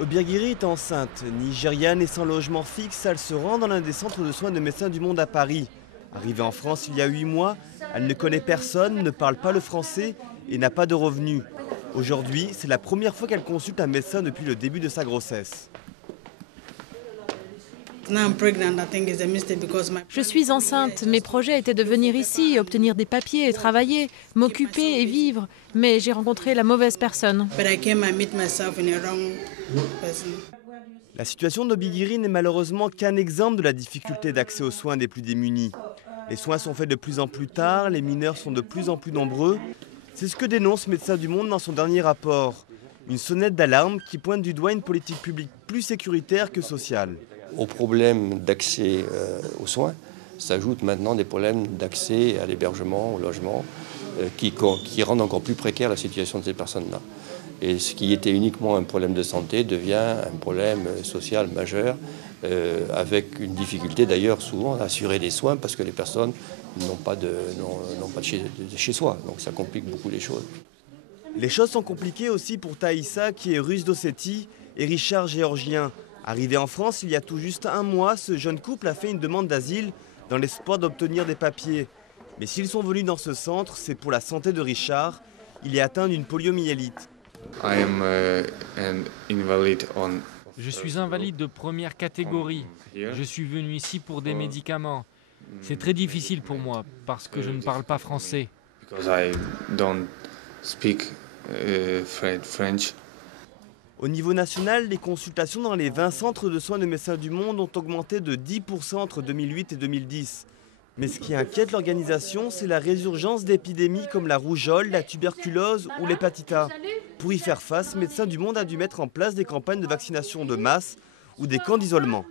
Obirguiri est enceinte. Nigériane et sans logement fixe, elle se rend dans l'un des centres de soins de Médecins du Monde à Paris. Arrivée en France il y a 8 mois, elle ne connaît personne, ne parle pas le français et n'a pas de revenus. Aujourd'hui, c'est la première fois qu'elle consulte un médecin depuis le début de sa grossesse. Je suis enceinte. Mes projets étaient de venir ici, obtenir des papiers, travailler, m'occuper et vivre. Mais j'ai rencontré la mauvaise personne. La situation d'Obirguiri n'est malheureusement qu'un exemple de la difficulté d'accès aux soins des plus démunis. Les soins sont faits de plus en plus tard, les mineurs sont de plus en plus nombreux. C'est ce que dénonce Médecins du Monde dans son dernier rapport. Une sonnette d'alarme qui pointe du doigt une politique publique plus sécuritaire que sociale. Au problème d'accès aux soins s'ajoutent maintenant des problèmes d'accès à l'hébergement, au logement, qui rendent encore plus précaire la situation de ces personnes-là. Et ce qui était uniquement un problème de santé devient un problème social majeur, avec une difficulté d'ailleurs souvent à assurer des soins parce que les personnes n'ont pas de chez soi. Donc ça complique beaucoup les choses. Les choses sont compliquées aussi pour Taïssa qui est russe d'Ossétie et Richard géorgien. Arrivé en France il y a tout juste un mois, ce jeune couple a fait une demande d'asile dans l'espoir d'obtenir des papiers. Mais s'ils sont venus dans ce centre, c'est pour la santé de Richard. Il est atteint d'une poliomyélite. Je suis invalide de première catégorie. Je suis venu ici pour des médicaments. C'est très difficile pour moi parce que je ne parle pas français. Au niveau national, les consultations dans les 20 centres de soins de Médecins du Monde ont augmenté de 10% entre 2008 et 2010. Mais ce qui inquiète l'organisation, c'est la résurgence d'épidémies comme la rougeole, la tuberculose ou l'hépatite A. Pour y faire face, Médecins du Monde a dû mettre en place des campagnes de vaccination de masse ou des camps d'isolement.